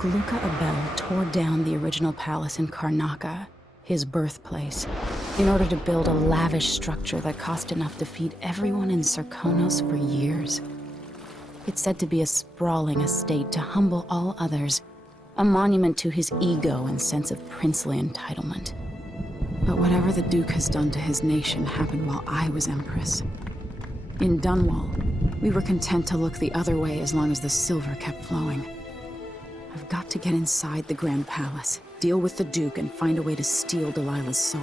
Duke Luca Abel tore down the original palace in Karnaca, his birthplace, in order to build a lavish structure that cost enough to feed everyone in Serkonos for years. It's said to be a sprawling estate to humble all others, a monument to his ego and sense of princely entitlement. But whatever the Duke has done to his nation happened while I was Empress. In Dunwall, we were content to look the other way as long as the silver kept flowing. I've got to get inside the Grand Palace, deal with the Duke, and find a way to steal Delilah's soul.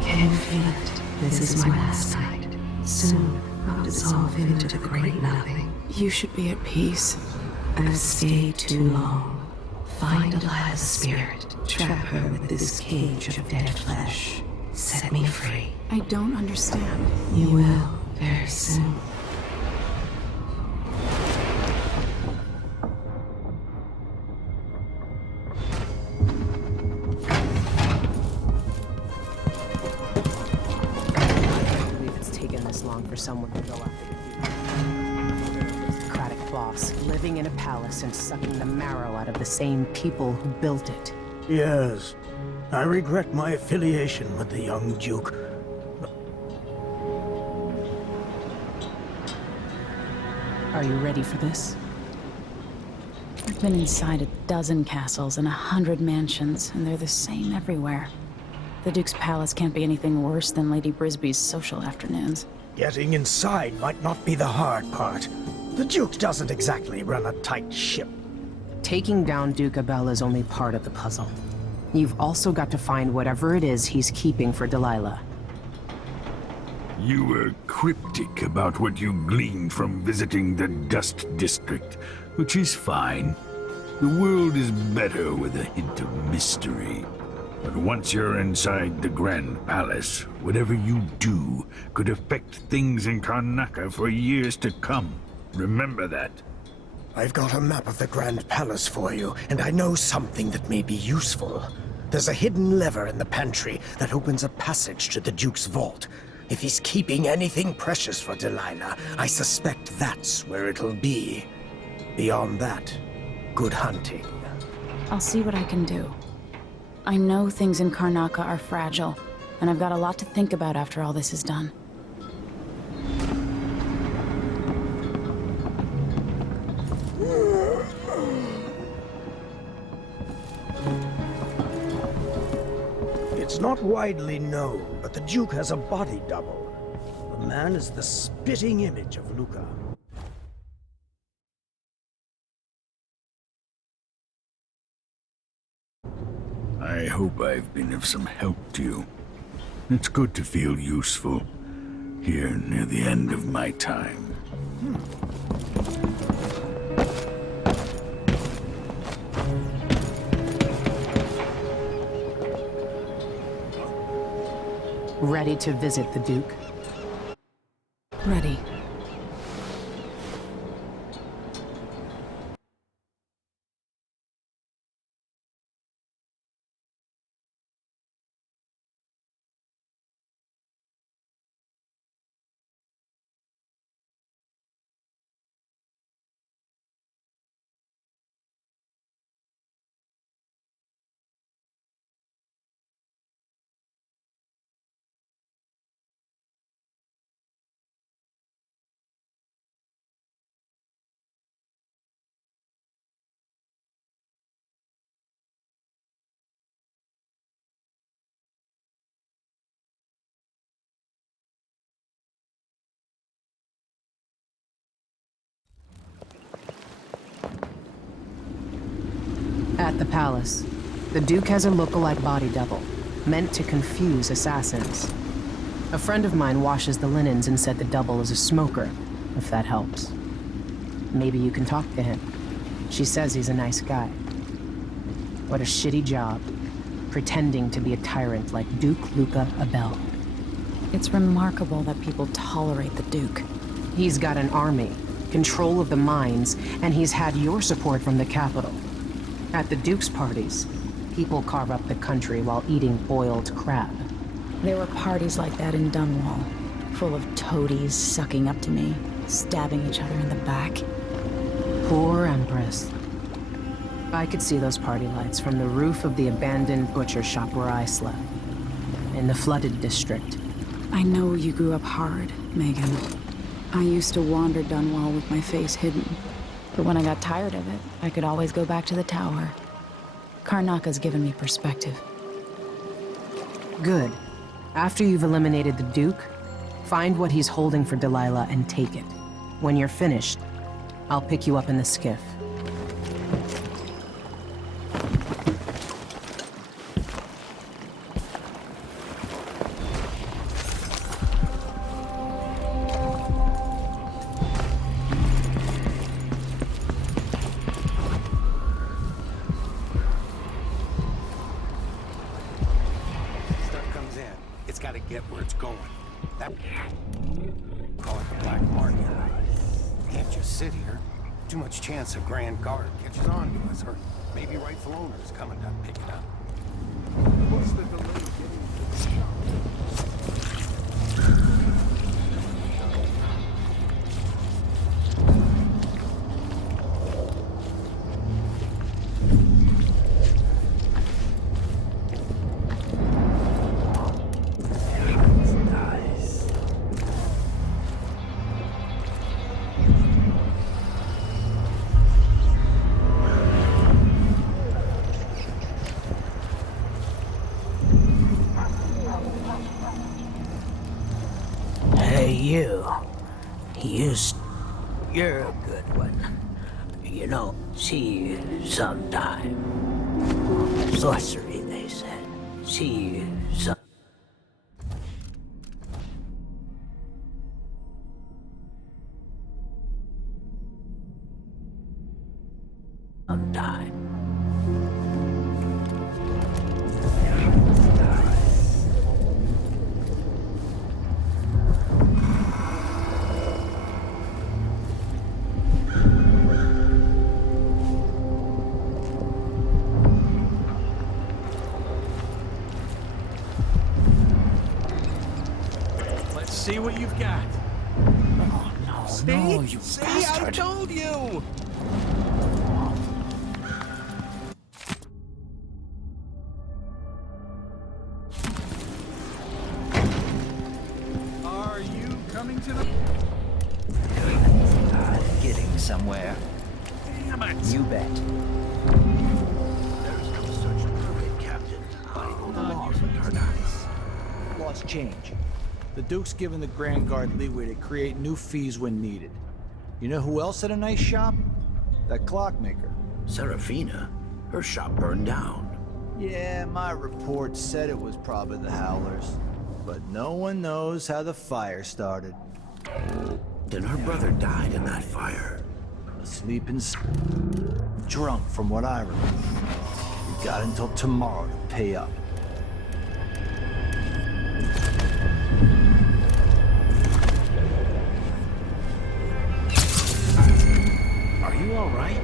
Can feel it. This is my last night. Soon I'll dissolve into the great nothing. You should be at peace. I've stayed too long. Find Delilah's spirit. Trap her with this cage of dead flesh. Set me free. I don't understand. You will, very soon. For someone to go out there. Aristocratic boss, living in a palace and sucking the marrow out of the same people who built it. Yes. I regret my affiliation with the young Duke. Are you ready for this? I've been inside a dozen castles and 100 mansions, and they're the same everywhere. The Duke's palace can't be anything worse than Lady Brisby's social afternoons. Getting inside might not be the hard part. The Duke doesn't exactly run a tight ship. Taking down Duke Abel is only part of the puzzle. You've also got to find whatever it is he's keeping for Delilah. You were cryptic about what you gleaned from visiting the Dust District, which is fine. The world is better with a hint of mystery. But once you're inside the Grand Palace, whatever you do could affect things in Karnaca for years to come. Remember that. I've got a map of the Grand Palace for you, and I know something that may be useful. There's a hidden lever in the pantry that opens a passage to the Duke's vault. If he's keeping anything precious for Delilah, I suspect that's where it'll be. Beyond that, good hunting. I'll see what I can do. I know things in Karnaca are fragile, and I've got a lot to think about after all this is done. It's not widely known, but the Duke has a body double. The man is the spitting image of Luca. I hope I've been of some help to you. It's good to feel useful, here near the end of my time. Ready to visit the Duke? Ready. At the palace, the Duke has a look-alike body double, meant to confuse assassins. A friend of mine washes the linens and said the double is a smoker, if that helps. Maybe you can talk to him. She says he's a nice guy. What a shitty job, pretending to be a tyrant like Duke Luca Abel. It's remarkable that people tolerate the Duke. He's got an army, control of the mines, and he's had your support from the capital. At the Duke's parties, people carve up the country while eating boiled crab. There were parties like that in Dunwall, full of toadies sucking up to me, stabbing each other in the back. Poor Empress. I could see those party lights from the roof of the abandoned butcher shop where I slept, in the flooded district. I know you grew up hard, Megan. I used to wander Dunwall with my face hidden. But when I got tired of it, I could always go back to the tower. Karnaka's given me perspective. Good. After you've eliminated the Duke, find what he's holding for Delilah and take it. When you're finished, I'll pick you up in the skiff. Stuff comes in. It's got to get where it's going. That call it the Black Market. Can't just sit here. Too much chance a Grand Guard catches on to us, or maybe rightful owners coming to pick it up. What's the delay getting to the shop? Hey, you. You're a good one. You know, see you sometime. Sorcery, they said. See you sometime. Let's see what you've got. Oh, no, See? no, you See, bastard. I told you! Are you coming to the... Getting somewhere. Damn it! You bet. There's no such permit, Captain. I own the law for Tarnax. Laws change. The Duke's given the Grand Guard leeway to create new fees when needed. You know who else had a nice shop? That clockmaker. Serafina, her shop burned down. Yeah, my report said it was probably the Howlers. But no one knows how the fire started. Then her brother died in that fire. Asleep and drunk from what I remember. You got until tomorrow to pay up. Are you all right?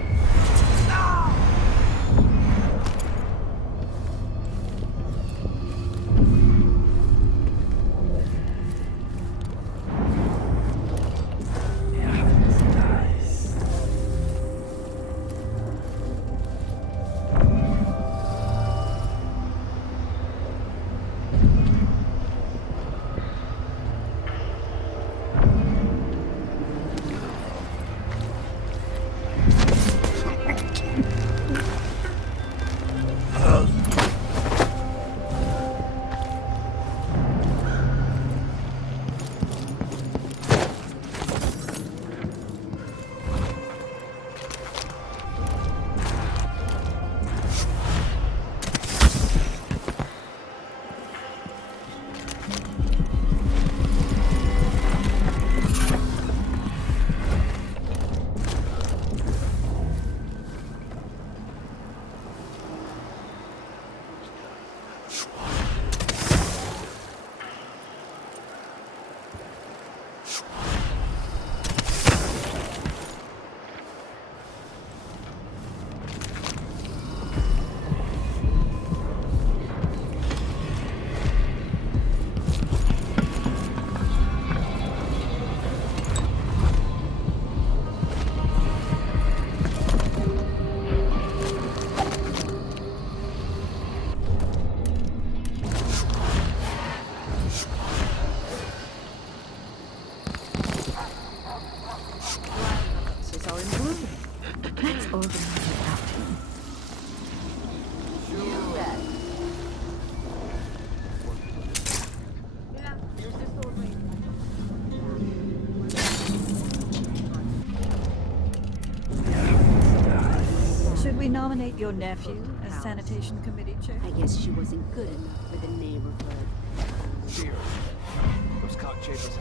nominate your nephew as sanitation committee chair? I guess she wasn't good enough for the neighborhood. Here. Those cockchafers.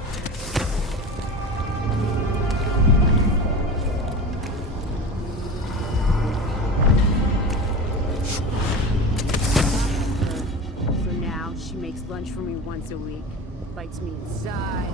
For now, she makes lunch for me once a week. Bites me inside.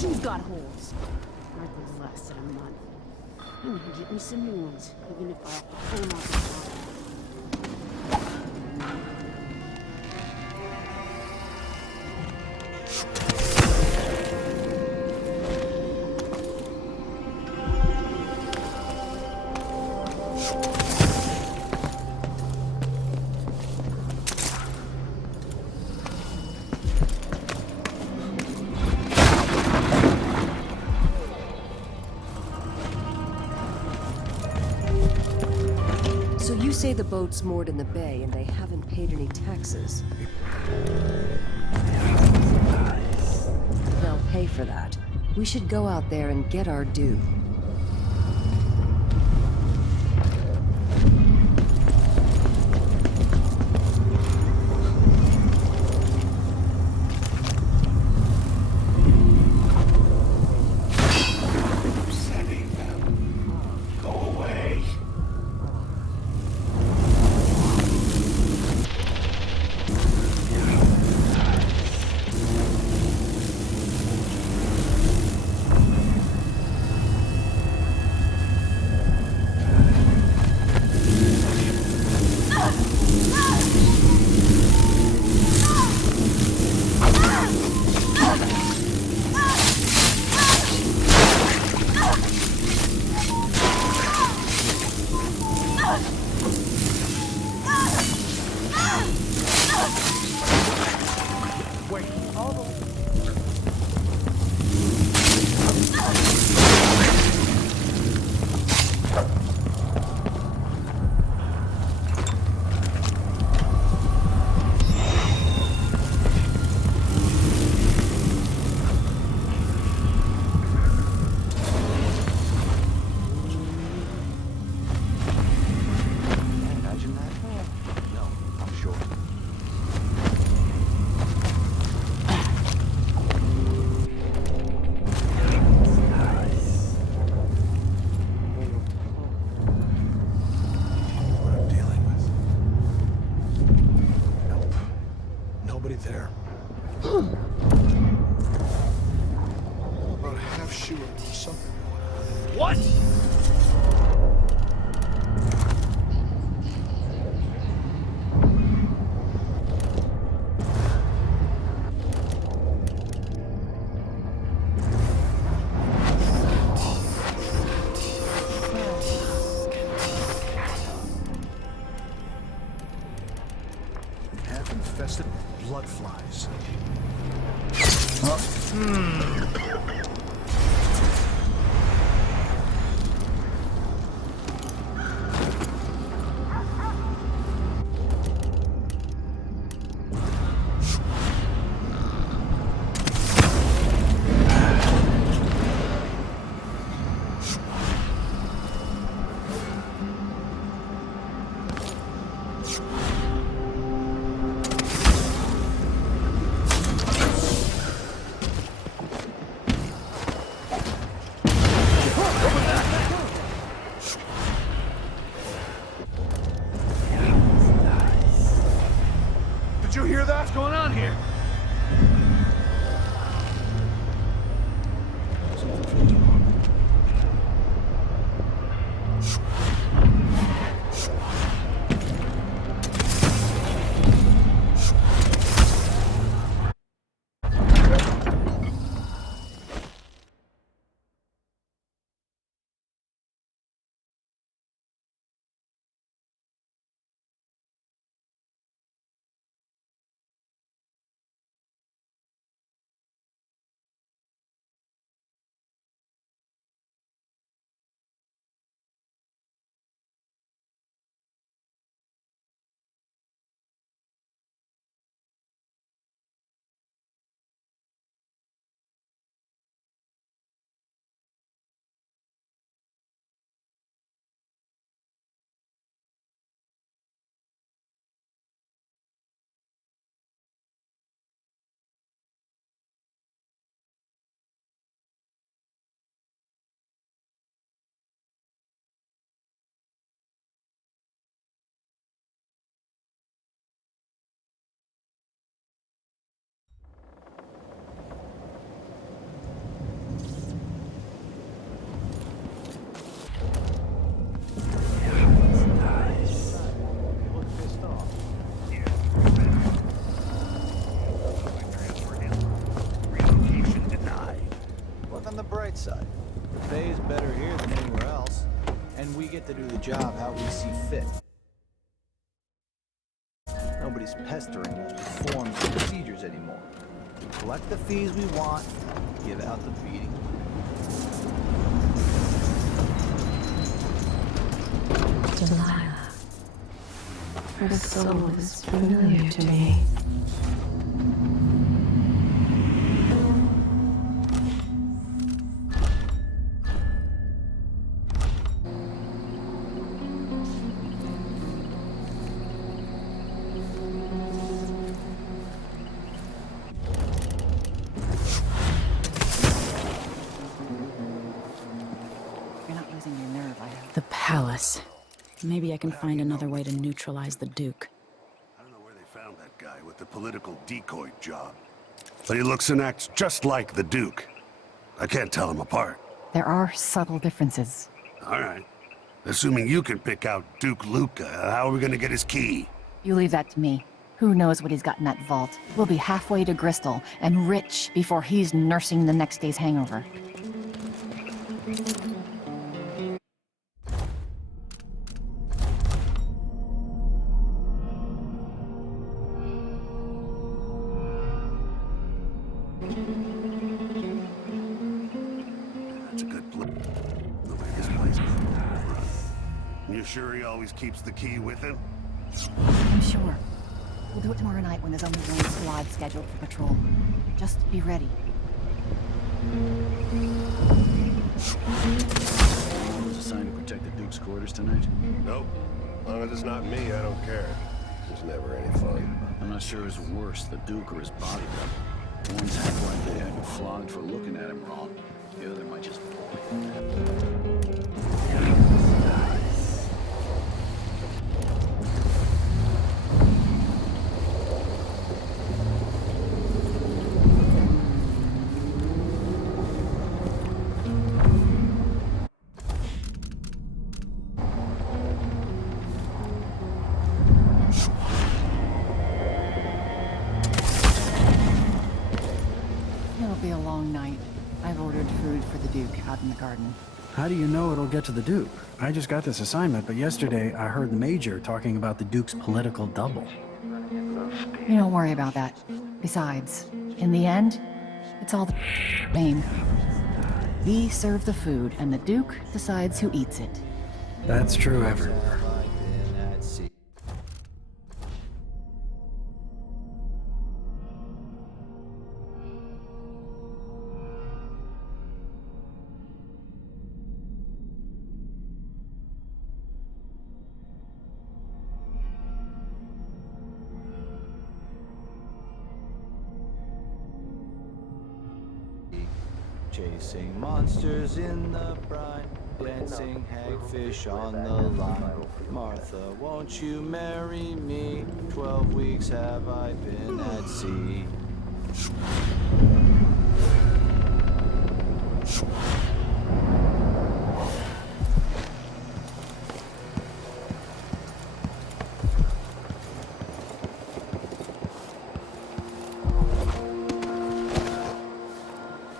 She's got holes. Hardly less than a month. I'm gonna get me some new ones, even if I have to pull them off the top. So you say the boat's moored in the bay and they haven't paid any taxes. They'll pay for that. We should go out there and get our due. There. About half sure there's something going on. What? Half-infested blood flies. Did you hear that? What's going on here? and we get to do the job how we see fit. Nobody's pestering those forms and procedures anymore. We collect the fees we want, give out the beating. Delilah. Her soul is familiar to me. You're not losing your nerve, I hope. The palace. Maybe I can find another way to neutralize the Duke. I don't know where they found that guy with the political decoy job. But he looks and acts just like the Duke. I can't tell him apart. There are subtle differences. All right. Assuming you can pick out Duke Luca, how are we gonna get his key? You leave that to me. Who knows what he's got in that vault? We'll be halfway to Bristol and rich before he's nursing the next day's hangover. That's a good place. The way this place is run. You sure he always keeps the key with him? I'm sure. We'll do it tomorrow night when there's only one squad scheduled for patrol. Just be ready. Was assigned to protect the Duke's quarters tonight? Nope. As long as it's not me, I don't care. It's never any fun. I'm not sure who's worse, the Duke or his body double. One's half likely to have you flogged for looking at him wrong. The other might just It'll be a long night. I've ordered food for the Duke out in the garden. How do you know it'll get to the Duke? I just got this assignment, but yesterday I heard the Major talking about the Duke's political double. You don't worry about that. Besides, in the end, it's all the same. We serve the food, and the Duke decides who eats it. That's true everywhere. chasing monsters in the brine, dancing hagfish on the line. Martha, won't you marry me? 12 weeks have I been at sea.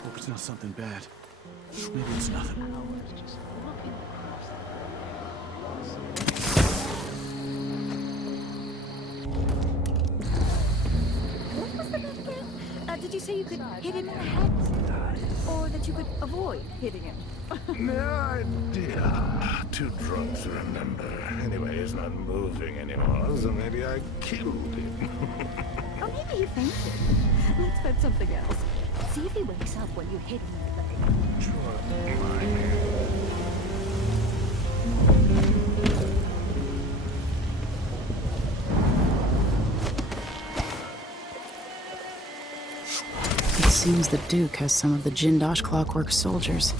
Hope it's not something bad. Maybe it's nothing. What was the bet again? Did you say you could hit him in the head? Or that you could avoid hitting him? No idea. Too drunk to remember. Anyway, he's not moving anymore, so maybe I killed him. Or maybe he fainted. Let's bet something else. See if he wakes up when you hit him in the leg. Sure. My hand. It seems the Duke has some of the Jindosh Clockwork soldiers.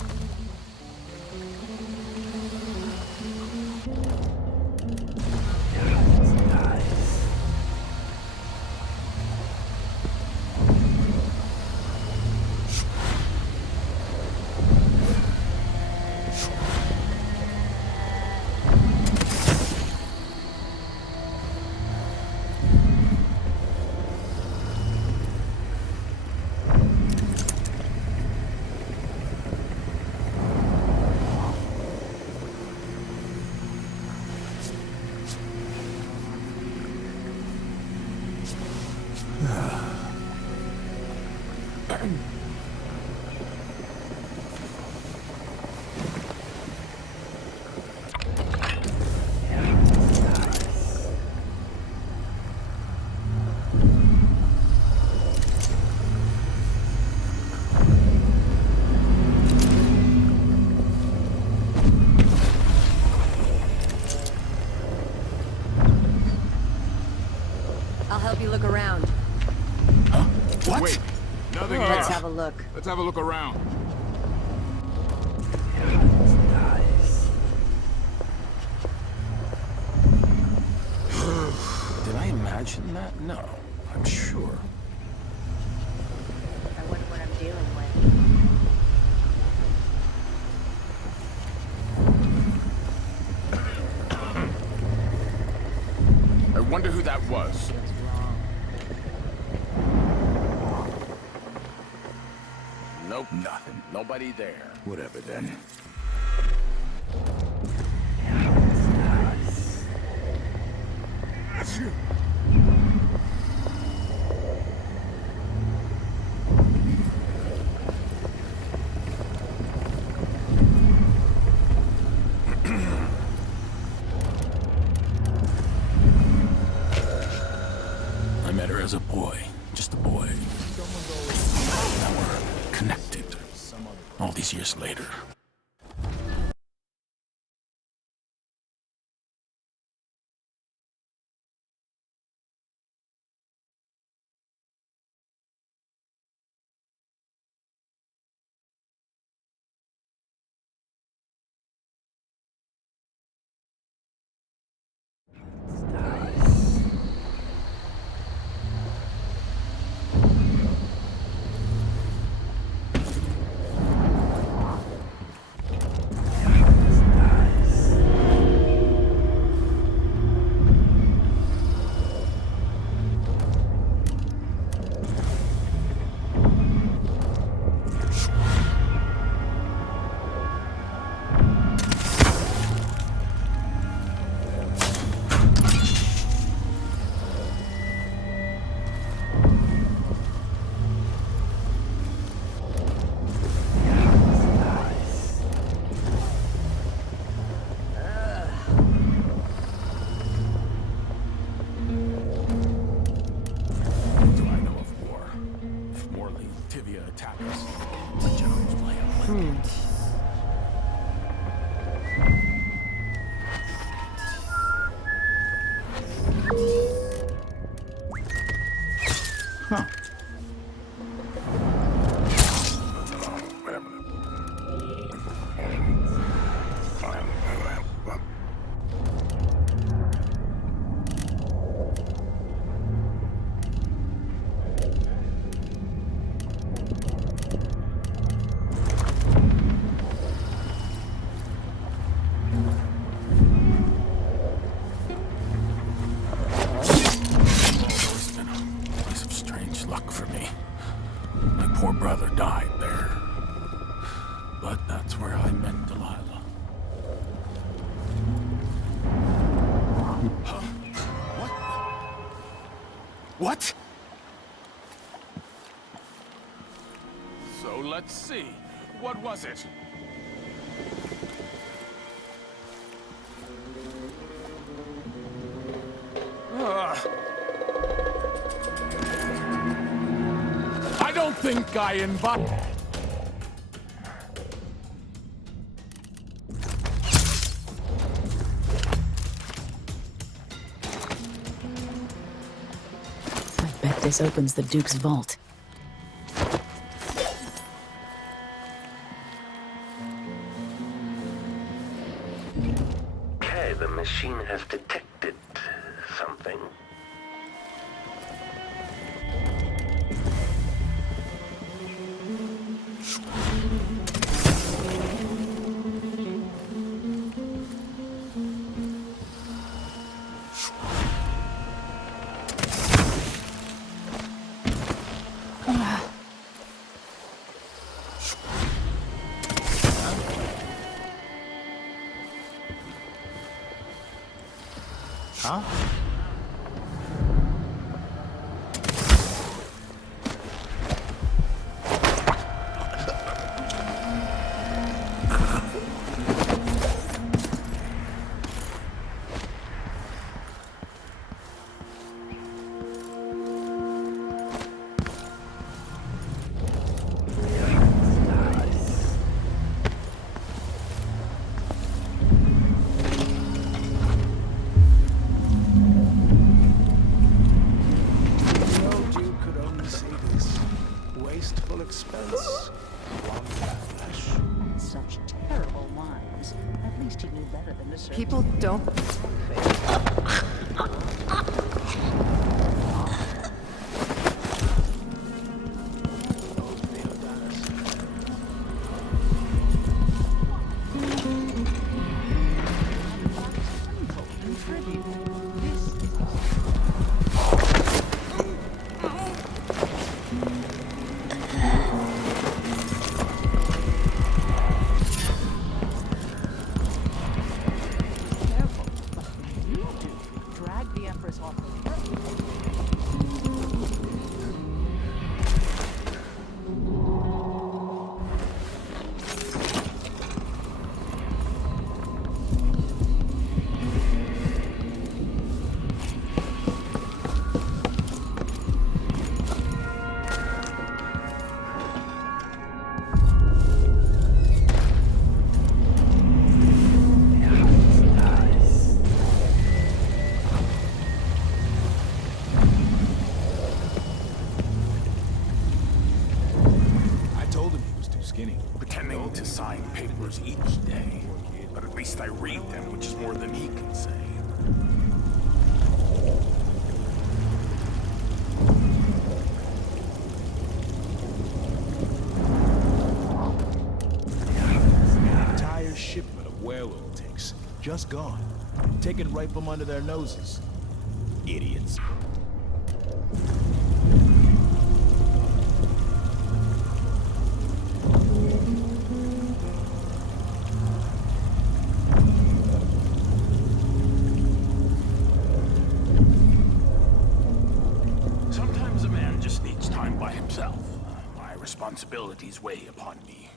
help you look around. What? Wait, nothing Let's here. have a look. Let's have a look around. Did I imagine that? No, I'm sure. I wonder what I'm dealing with. I wonder who that was. Nope, nothing. Nobody there. Whatever then. I met her as a boy, just a boy. Now we're connected. All these years later. What? So let's see. What was it? I don't think I invite. I bet this opens the Duke's vault. Okay, the machine has detected something. Huh? know? Pretending to sign papers each day. But at least I read them, which is more than he can say. An entire shipment of whale oil tanks. Just gone. Taken right from under their noses. Idiots. Sometimes a man just needs time by himself. My responsibilities weigh upon me.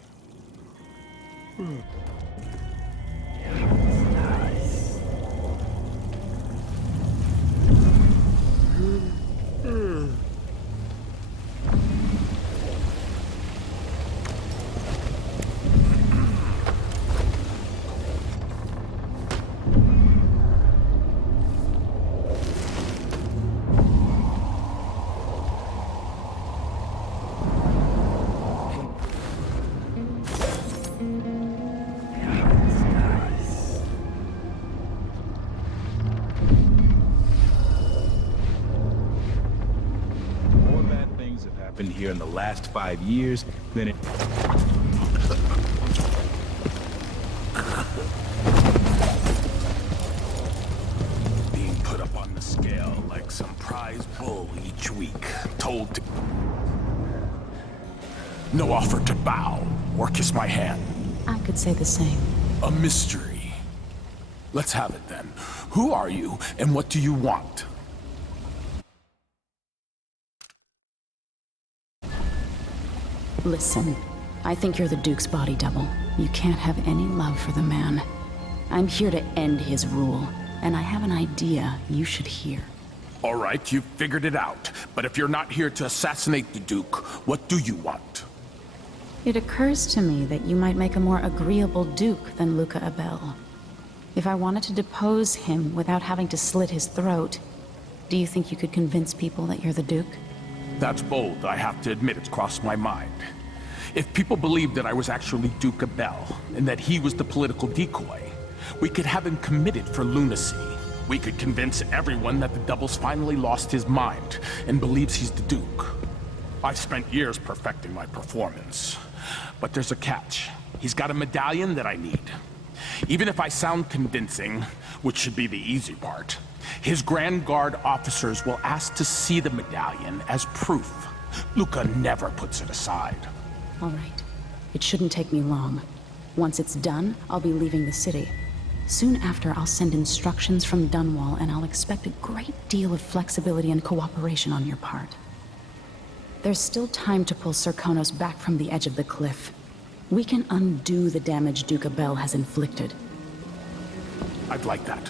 Happened here in the last 5 years, then it... Being put up on the scale like some prize bull each week, told to... No offer to bow or kiss my hand. I could say the same. A mystery. Let's have it then. Who are you and what do you want? Listen, I think you're the Duke's body double. You can't have any love for the man. I'm here to end his rule, and I have an idea you should hear. All right, you've figured it out. But if you're not here to assassinate the Duke, what do you want? It occurs to me that you might make a more agreeable Duke than Luca Abel. If I wanted to depose him without having to slit his throat, do you think you could convince people that you're the Duke? That's bold. I have to admit it's crossed my mind. If people believed that I was actually Duke Abel, and that he was the political decoy, we could have him committed for lunacy. We could convince everyone that the Double's finally lost his mind, and believes he's the Duke. I've spent years perfecting my performance. But there's a catch. He's got a medallion that I need. Even if I sound convincing, which should be the easy part, his Grand Guard officers will ask to see the medallion as proof. Luca never puts it aside. All right. It shouldn't take me long. Once it's done, I'll be leaving the city. Soon after, I'll send instructions from Dunwall, and I'll expect a great deal of flexibility and cooperation on your part. There's still time to pull Serkonos back from the edge of the cliff. We can undo the damage Duke Abel has inflicted. I'd like that.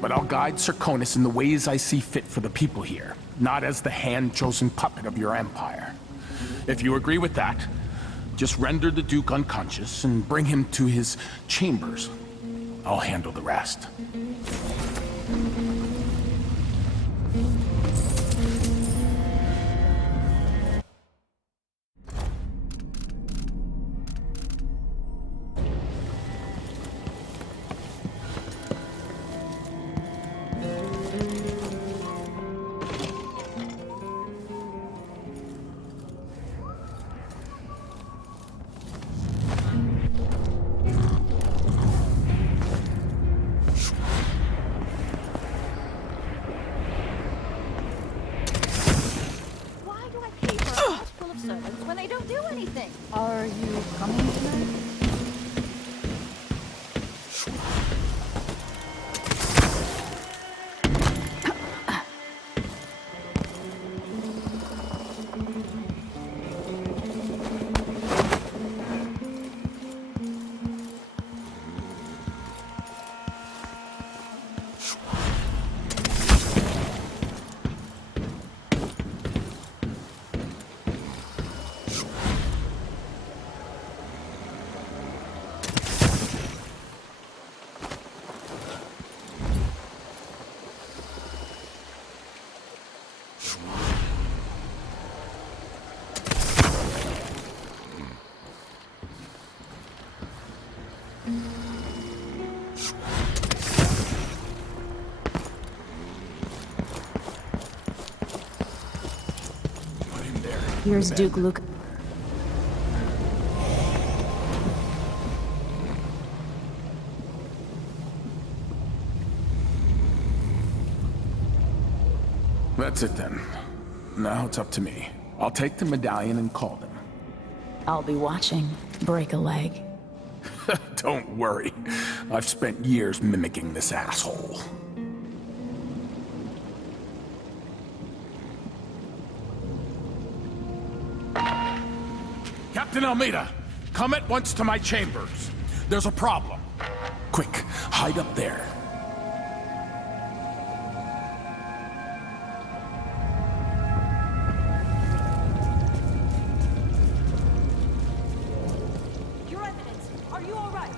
But I'll guide Serkonos in the ways I see fit for the people here, not as the hand-chosen puppet of your empire. If you agree with that, just render the Duke unconscious and bring him to his chambers. I'll handle the rest. Here's Duke Luke. That's it then. Now it's up to me. I'll take the medallion and call them. I'll be watching. Break a leg. Don't worry. I've spent years mimicking this asshole. Captain Almeida, come at once to my chambers. There's a problem. Quick, hide up there. Your Eminence, are you all right?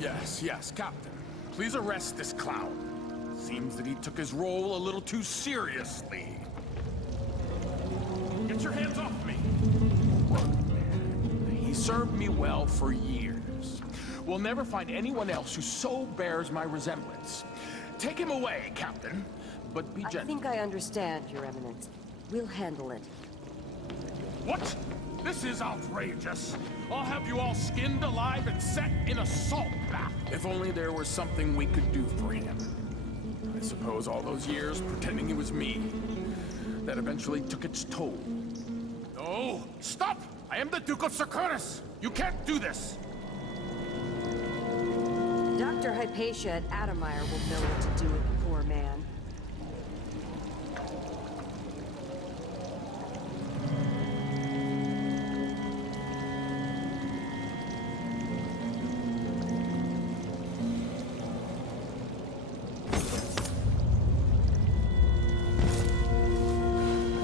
Yes, Captain. Please arrest this clown. Seems that he took his role a little too seriously. Get your hands off me! He served me well for years. We'll never find anyone else who so bears my resemblance. Take him away, Captain, but be gentle. I think I understand, Your Eminence. We'll handle it. What? This is outrageous. I'll have you all skinned alive and set in a salt bath. If only there was something we could do for him. I suppose all those years pretending it was me, that eventually took its toll. No! Stop! I am the Duke of Serconis! You can't do this! Dr. Hypatia at Adamire will know what to do with the poor man.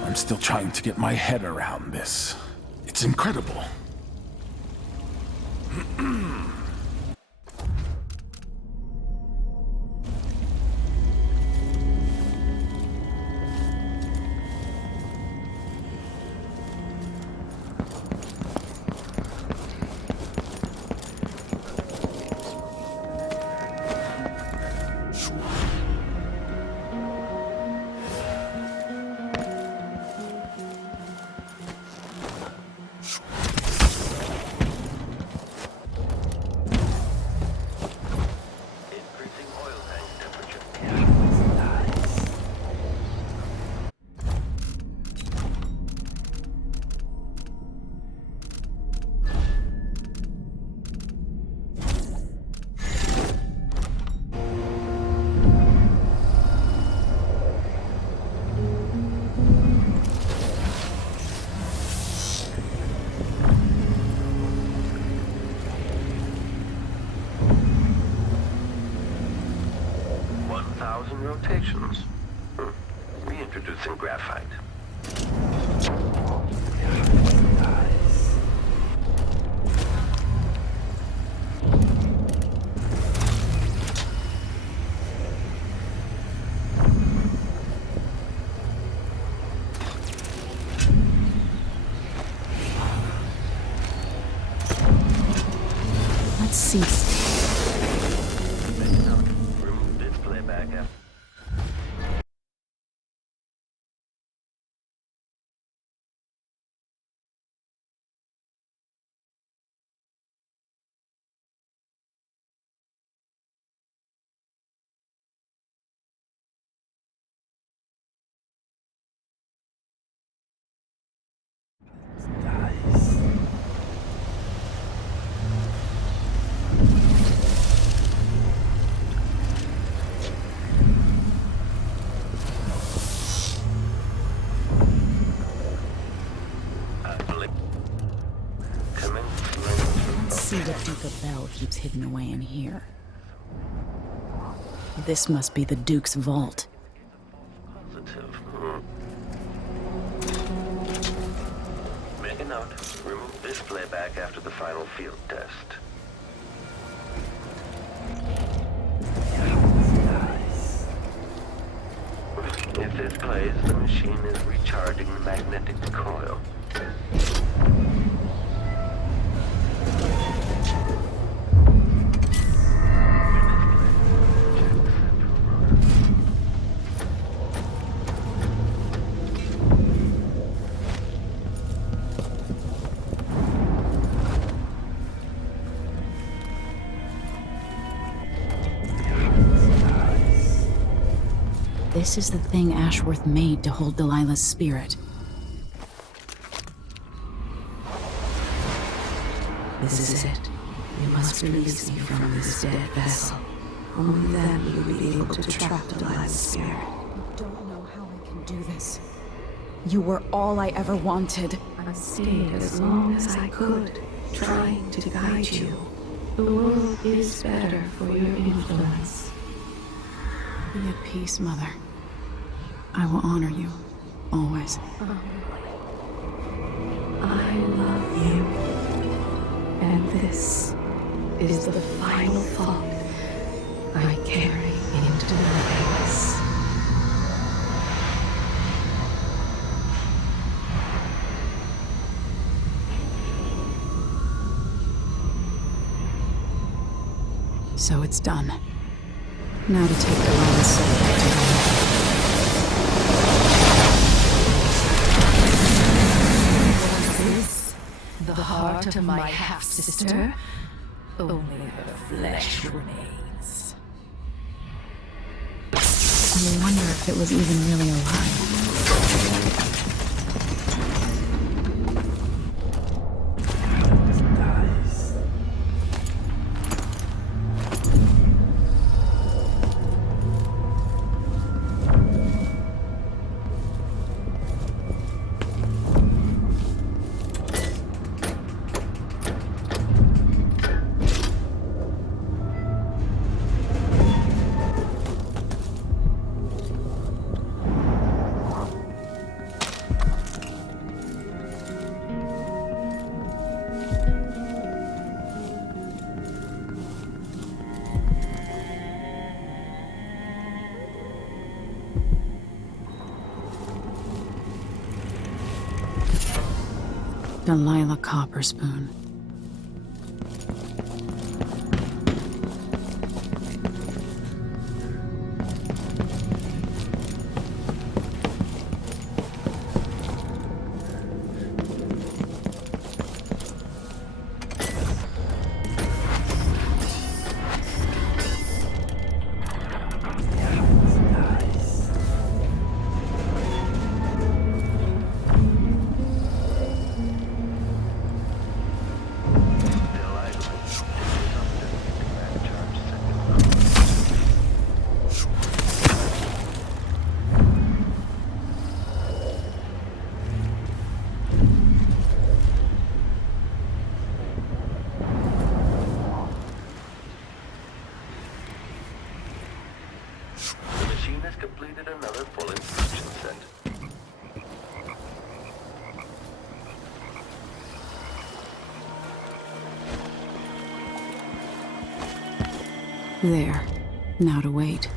I'm still trying to get my head around this. It's incredible. Increasing oil tank temperature. Rotations. Reintroducing graphite. Let's see. Remove display back after. Let's see what Duke of Bell keeps hidden away in here. This must be the Duke's vault. Positive. Make a note. Remove display back after the final field test. If this plays, the machine is recharging the magnetic coil. This is the thing Ashworth made to hold Delilah's spirit. This is it. You must release me from this dead vessel. Only then will you be able to trap Delilah's spirit. I don't know how I can do this. You were all I ever wanted. I stayed as long as I could, trying to guide you. The world is better for your influence. Be at peace, Mother. I will honor you, always. I love you. And this is the final thought I carry into my house. So it's done. Now to take Delilah's soul back to Delillah. The heart of my half-sister? Only her flesh remains. I wonder if it was even really alive. Delilah Copperspoon. Completed another full instruction set. There. Now to wait.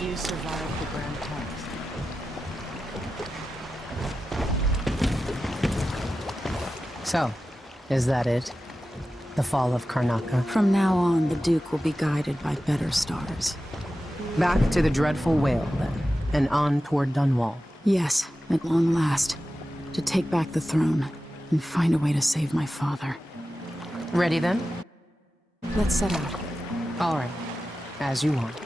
You survived the grand test. So, is that it? The fall of Karnaca? From now on, the Duke will be guided by better stars. Back to the dreadful whale, then, and on toward Dunwall. Yes, at long last. To take back the throne, and find a way to save my father. Ready, then? Let's set out. All right. As you want.